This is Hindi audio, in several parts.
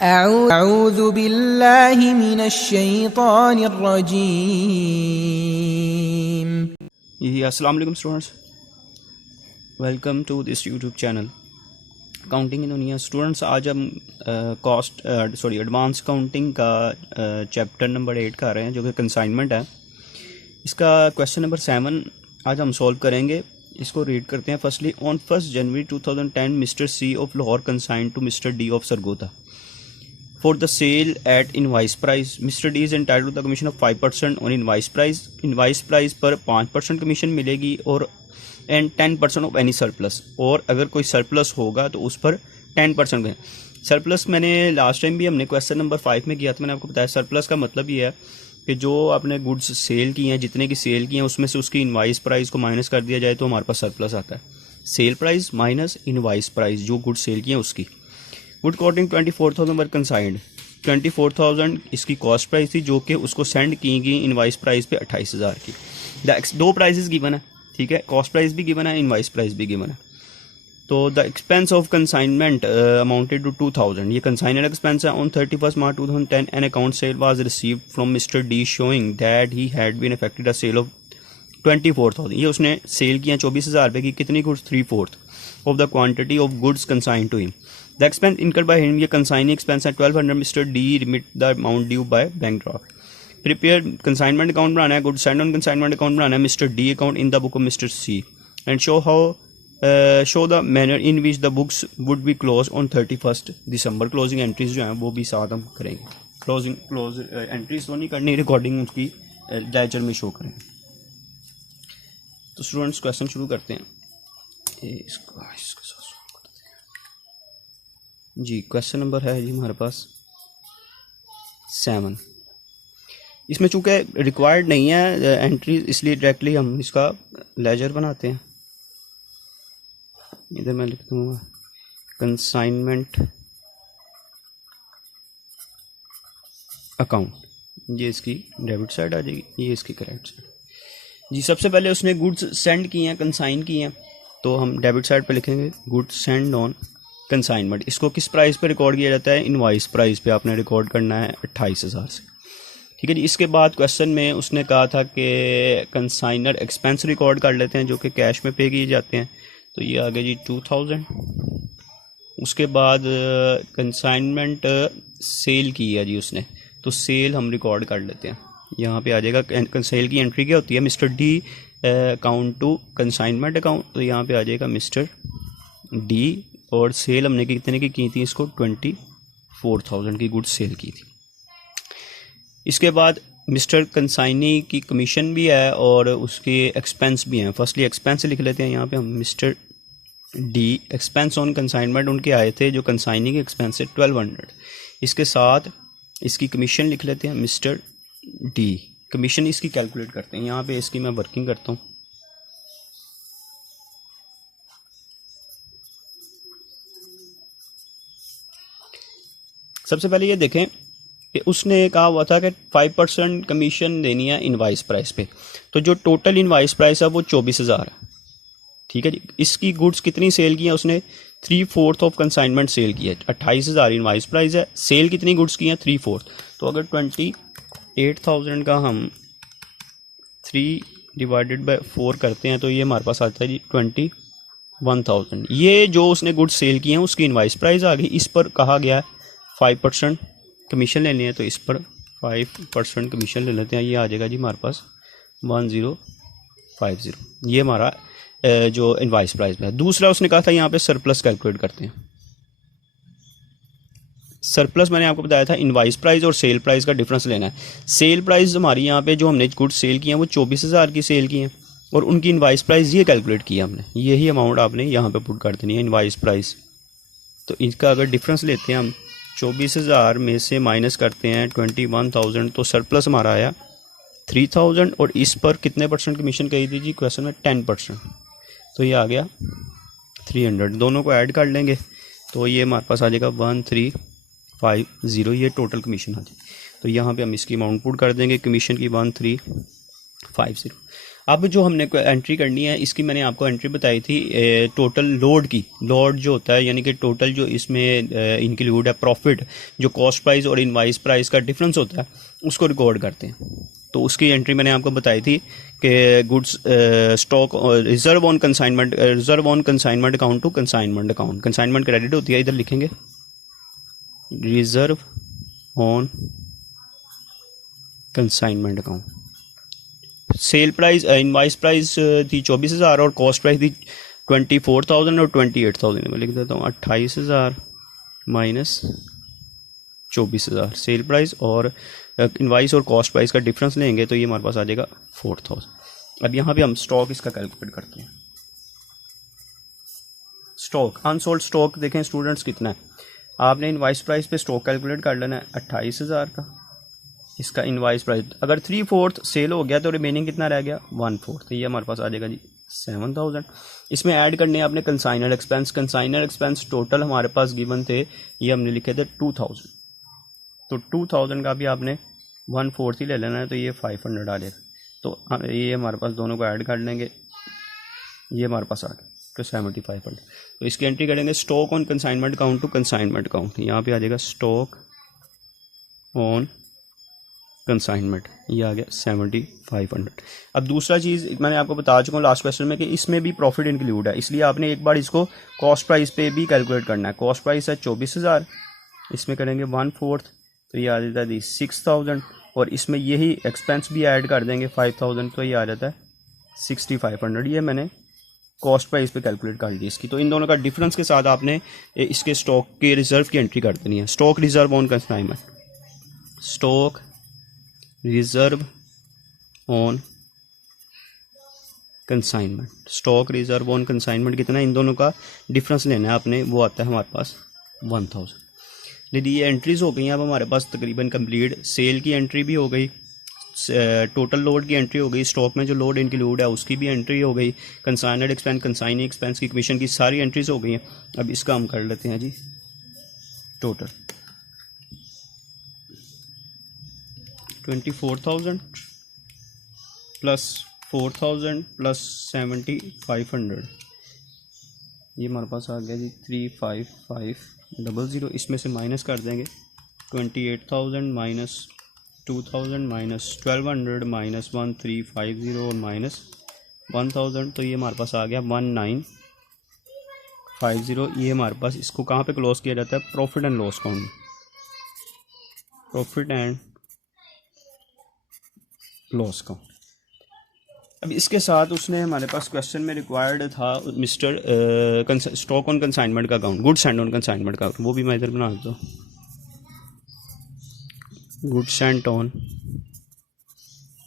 अऊज़ु बिल्लाहि मिनश्शैतानिर्रजीम। अस्सलाम वालेकुम students, welcome to this YouTube channel counting in दुनिया। स्टूडेंट्स, आज हम एडवांस काउंटिंग का चैप्टर नंबर 8 कर रहे हैं, जो कि कंसाइनमेंट है। इसका क्वेश्चन नंबर 7 आज हम सॉल्व करेंगे। इसको रीड करते हैं। Firstly, on 1 January 2010 mister C of Lahore consigned to mister D of Sargodha for the sale at invoice price. Mr. D is entitled to the commission of 5% on invoice price. Invoice price पर 5% कमीशन मिलेगी और एंड 10% ऑफ एनी सरप्लस, और अगर कोई सरप्लस होगा तो उस पर 10% सरप्लस। मैंने लास्ट टाइम भी हमने क्वेश्चन नंबर 5 में किया था। मैंने आपको बताया सरप्लस का मतलब ये है कि जो आपने गुड्स सेल की हैं, जितने की सेल की हैं, उसमें से उसकी इनवाइस प्राइस को माइनस कर दिया जाए तो हमारे पास सरप्लस आता है। Sale price minus invoice price, जो गुड्स सेल की हैं उसकी। गुड कोटिंग 24,000 वर कंसाइंड। 24,000 इसकी कॉस्ट प्राइस थी, जो कि उसको सेंड की गई इनवाइस प्राइस पे 28,000 की। दो प्राइसेस गिवन है, ठीक है, कॉस्ट प्राइस भी गिवन है, इनवाइस प्राइस भी गिवन है। तो the expense of consignment amounted to 2,000। ये कंसाइनमेंट एक्सपेंस है। On 31 March 2010 an account sale was received from mister D showing that he had been affected a sale of 24,000। ये उसने सेल किया 24,000 रुपये की। कितनी goods? 3/4 of the quantity of goods consign to him. The expense incurred by him, ये कंसाइनिंग एक्सपेंस है 1200। Mister D remit the amount due by bank draft. Prepare consignment account बनाना है, good send on consignment account बनाना है mister D account in the book of mister C and show the manner in which the books would be close on 31 December. Closing entries जो हैं वो भी साथ हम करेंगे। क्लोज एंट्रीज तो नहीं करनी, रिकॉर्डिंग उसकी लेजर में शो करेंगे। तो स्टूडेंट्स, क्वेश्चन शुरू करते हैं। जी, क्वेश्चन नंबर है जी हमारे पास 7। इसमें चूँकि रिक्वायर्ड नहीं है एंट्री, इसलिए डायरेक्टली हम इसका लेजर बनाते हैं। इधर मैं लिख दूँगा कंसाइनमेंट अकाउंट। ये इसकी डेबिट साइड आ जाएगी, ये इसकी क्रेडिट साइड। जी, सबसे पहले उसने गुड्स सेंड किए हैं, कंसाइन किए हैं, तो हम डेबिट साइड पे लिखेंगे गुड्स सेंड ऑन कंसाइनमेंट। इसको किस प्राइस पे रिकॉर्ड किया जाता है? इनवाइस प्राइस पे आपने रिकॉर्ड करना है 28,000 से, ठीक है जी। इसके बाद क्वेश्चन में उसने कहा था कि कंसाइनर एक्सपेंस रिकॉर्ड कर लेते हैं, जो कि कैश में पे किए जाते हैं। तो ये आ गया जी 2,000। उसके बाद कंसाइनमेंट सेल की है जी उसने, तो सेल हम रिकॉर्ड कर लेते हैं। यहाँ पे आ जाएगा सेल की एंट्री क्या होती है? Mister D account to consignment account, तो यहाँ पे आ जाएगा मिस्टर डी, और सेल हमने कितने की थी? इसको 24,000 की गुड्स सेल की थी। इसके बाद मिस्टर कंसाइनी की कमीशन भी है और उसके एक्सपेंस भी हैं। फर्स्टली एक्सपेंस लिख लेते हैं। यहाँ पे हम mister D expense on consignment उनके आए थे, जो कंसाइनी के एक्सपेंस है 1200। इसके साथ इसकी कमीशन लिख लेते हैं मिस्टर डी। कमीशन इसकी कैलकुलेट करते हैं। यहाँ पे इसकी मैं वर्किंग करता हूँ। सबसे पहले ये देखें कि उसने कहा हुआ था कि 5% कमीशन देनी है इनवाइस प्राइस पे। तो जो टोटल इनवाइस प्राइस है वो 24,000 है, ठीक है जी। इसकी गुड्स कितनी सेल की है? उसने 3/4 ऑफ कंसाइनमेंट सेल की है। 28,000 इनवाइस प्राइस है, सेल कितनी गुड्स की हैं? 3/4। तो अगर 28,000 का हम 3/4 करते हैं तो ये हमारे पास आता है जी 21,000। ये जो उसने गुड्स सेल की हैं उसकी इनवाइस प्राइस आ गई। इस पर कहा गया है 5% कमीशन लेनी है, तो इस पर 5% कमीशन ले लेते हैं। ये आ जाएगा जी हमारे पास 1050। ये हमारा जो इनवाइस प्राइस है। दूसरा उसने कहा था यहाँ पे सरप्लस कैलकुलेट करते हैं। सरप्लस मैंने आपको बताया था इनवाइस प्राइस और सेल प्राइस का डिफरेंस लेना है। सेल प्राइस हमारी यहाँ पे जो हमने गुड्स सेल की हैं वो 24,000 की सेल की हैं, और उनकी इनवाइस प्राइस ये कैलकुलेट किया हमने। यही अमाउंट आपने यहाँ पे पुट कर देनी है, इनवाइस प्राइस। तो इनका अगर डिफरेंस लेते हैं हम, 24,000 में से माइनस करते हैं 21,000, तो सरप्लस हमारा आया 3,000। और इस पर कितने परसेंट कमीशन कही थी जी क्वेश्चन में? 10%। तो ये आ गया 300। दोनों को ऐड कर लेंगे तो ये हमारे पास आ जाएगा 1350। ये टोटल कमीशन आ जाएगी। तो यहाँ पे हम इसकी अमाउंट पुट कर देंगे कमीशन की 1350। अब जो हमने एंट्री करनी है इसकी मैंने आपको एंट्री बताई थी टोटल लोड की। लोड जो होता है यानी कि टोटल जो इसमें इंक्लूड है प्रॉफिट, जो कॉस्ट प्राइस और इनवाइस प्राइस का डिफरेंस होता है उसको रिकॉर्ड करते हैं। तो उसकी एंट्री मैंने आपको बताई थी कि goods stock reserve on consignment account to consignment account. Consignment credit होती है, इधर लिखेंगे reserve on consignment account. Sale price invoice price थी 24,000 और कॉस्ट प्राइस थी 24,000 और 28,000। मैं लिख देता हूँ 28,000 माइनस 24,000 सेल प्राइस, और इनवाइस और कॉस्ट प्राइस का डिफरेंस लेंगे तो ये हमारे पास आ जाएगा 4,000। अब यहाँ पे हम स्टॉक इसका कैलकुलेट करते हैं। स्टॉक अनसोल्ड स्टॉक देखें स्टूडेंट्स कितना है। आपने इनवाइस प्राइस पे स्टॉक कैलकुलेट कर लेना है 28,000 का। इसका इनवाइस प्राइस अगर 3/4 सेल हो गया तो रिमेनिंग कितना रह गया 1/4, तो ये हमारे पास आ जाएगा जी 7,000। इसमें ऐड करने हैं आपने consignor expense. Consignor expense total हमारे पास गिवन थे, ये हमने लिखे थे 2,000, तो 2,000 का भी आपने 1/4 ही ले लेना है, तो ये 500 आ जाएगा। तो ये हमारे पास दोनों को ऐड कर लेंगे, ये हमारे पास आ गया तो 7,500। तो इसकी एंट्री करेंगे stock on consignment account to consignment account. यहाँ पे आ जाएगा स्टॉक ऑन कंसाइनमेंट, ये आ गया 7,500। अब दूसरा चीज़ मैंने आपको बता चुका हूँ लास्ट क्वेश्चन में कि इसमें भी प्रॉफिट इंक्लूड है, इसलिए आपने एक बार इसको कॉस्ट प्राइस पे भी कैलकुलेट करना है। कॉस्ट प्राइस है 24,000, इसमें करेंगे 1/4, तो ये आ जाता है 6,000, और इसमें यही एक्सपेंस भी ऐड कर देंगे 5,000, तो ये आ जाता है 6,500। ये मैंने कॉस्ट प्राइस पे कैलकुलेट कर ली इसकी। तो इन दोनों का डिफरेंस के साथ आपने इसके स्टॉक के रिजर्व की एंट्री कर देनी है। Stock reserve on consignment, stock reserve on consignment, stock reserve on consignment कितना है, इन दोनों का डिफरेंस लेना है आपने, वो आता है हमारे पास 1,000। यदि ये एंट्रीज हो गई हैं अब हमारे पास तकरीबन कंप्लीट। सेल की एंट्री भी हो गई, टोटल लोड की एंट्री हो गई, स्टॉक में जो लोड इंक्लूड है उसकी भी एंट्री हो गई, कंसाइनर एक्सपेंस, कंसाइनिंग एक्सपेंस की कमीशन की सारी एंट्रीज हो गई हैं। अब इसका हम कर लेते हैं जी टोटल 24,000 प्लस 4,000 प्लस 7,500, ये हमारे पास आ गया जी 35500। इसमें से माइनस कर देंगे 28,000 माइनस 2,000 माइनस 1,200 माइनस 1,350 और माइनस 1,000, तो ये हमारे पास आ गया 1,950। ये हमारे पास इसको कहाँ पे क्लोज किया जाता है, प्रॉफिट एंड लॉस अकाउंट में, प्रॉफिट एंड लॉस अकाउंट। अब इसके साथ उसने हमारे पास क्वेश्चन में रिक्वायर्ड था मिस्टर स्टॉक ऑन कंसाइनमेंट का account, goods and on consignment का, वो भी मैं इधर बना देता हूँ, गुड्स एंड ऑन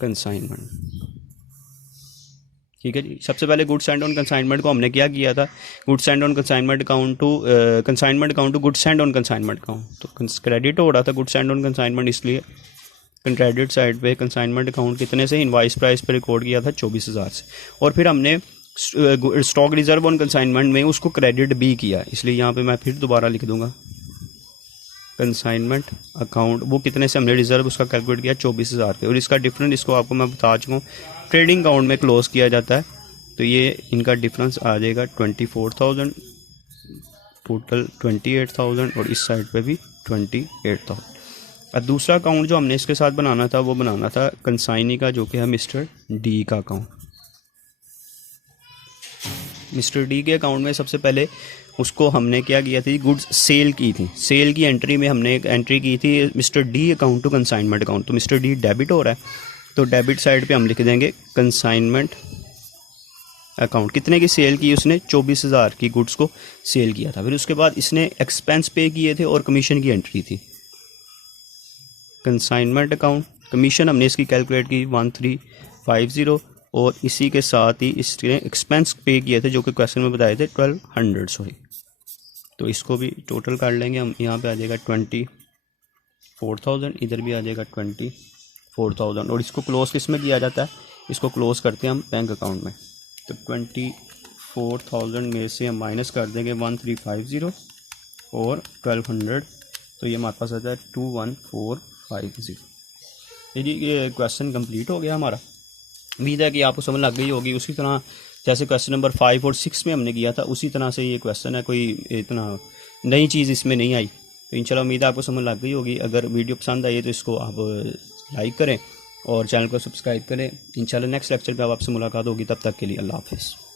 कंसाइनमेंट। ठीक है जी। सबसे पहले गुड्स एंड ऑन कंसाइनमेंट को हमने क्या किया था, goods and on consignment account to consignment account to goods and on consignment account, तो क्रेडिट हो रहा था गुड्स एंड ऑन कंसाइनमेंट, इसलिए क्रेडिट साइड पे कंसाइनमेंट अकाउंट कितने से, इनवाइस प्राइस पे रिकॉर्ड किया था 24,000 से, और फिर हमने स्टॉक रिजर्व ऑन कंसाइनमेंट में उसको क्रेडिट भी किया, इसलिए यहाँ पे मैं फिर दोबारा लिख दूंगा कंसाइनमेंट अकाउंट, वो कितने से हमने रिजर्व उसका कैलकुलेट किया 24,000 पे, और इसका डिफरेंस इसको आपको मैं बता चुका हूँ ट्रेडिंग अकाउंट में क्लोज किया जाता है, तो ये इनका डिफरेंस आ जाएगा 24,000, टोटल 28,000, और इस साइड पे भी 28,000। अब दूसरा अकाउंट जो हमने इसके साथ बनाना था वो बनाना था कंसाइनी का, जो कि है मिस्टर डी का अकाउंट। मिस्टर डी के अकाउंट में सबसे पहले उसको हमने क्या किया थी, गुड्स सेल की थी, सेल की एंट्री में हमने एक एंट्री की थी mister D account to consignment account, तो मिस्टर डी डेबिट हो रहा है, तो डेबिट साइड पे हम लिख देंगे कंसाइनमेंट अकाउंट। कितने की सेल की उसने, 24,000 की गुड्स को सेल किया था। फिर उसके बाद इसने एक्सपेंस पे किए थे और कमीशन की एंट्री थी कंसाइनमेंट अकाउंट, कमीशन हमने इसकी कैलकुलेट की 1,350, और इसी के साथ ही इसने एक्सपेंस पे किए थे जो कि क्वेश्चन में बताए थे 1,200 सॉरी, तो इसको भी टोटल कर लेंगे हम। यहाँ पे आ जाएगा 24,000, इधर भी आ जाएगा 24,000, और इसको क्लोज किस में किया जाता है, इसको क्लोज करते हैं हम बैंक अकाउंट में, तो 24,000 में से हम माइनस कर देंगे 1,350 और 1,200, तो ये हमारे पास आता है 21,450। ये क्वेश्चन कंप्लीट हो गया हमारा। उम्मीद है कि आपको समझ लग गई होगी। उसी तरह जैसे क्वेश्चन नंबर 5 और 6 में हमने किया था, उसी तरह से ये क्वेश्चन है, कोई इतना नई चीज़ इसमें नहीं आई। तो इंशाल्लाह उम्मीद है आपको समझ लग गई होगी। अगर वीडियो पसंद आई है तो इसको आप लाइक करें और चैनल को सब्सक्राइब करें। इंशाल्लाह नेक्स्ट लेक्चर में आपसे मुलाकात होगी, तब तक के लिए अल्लाह हाफिज़।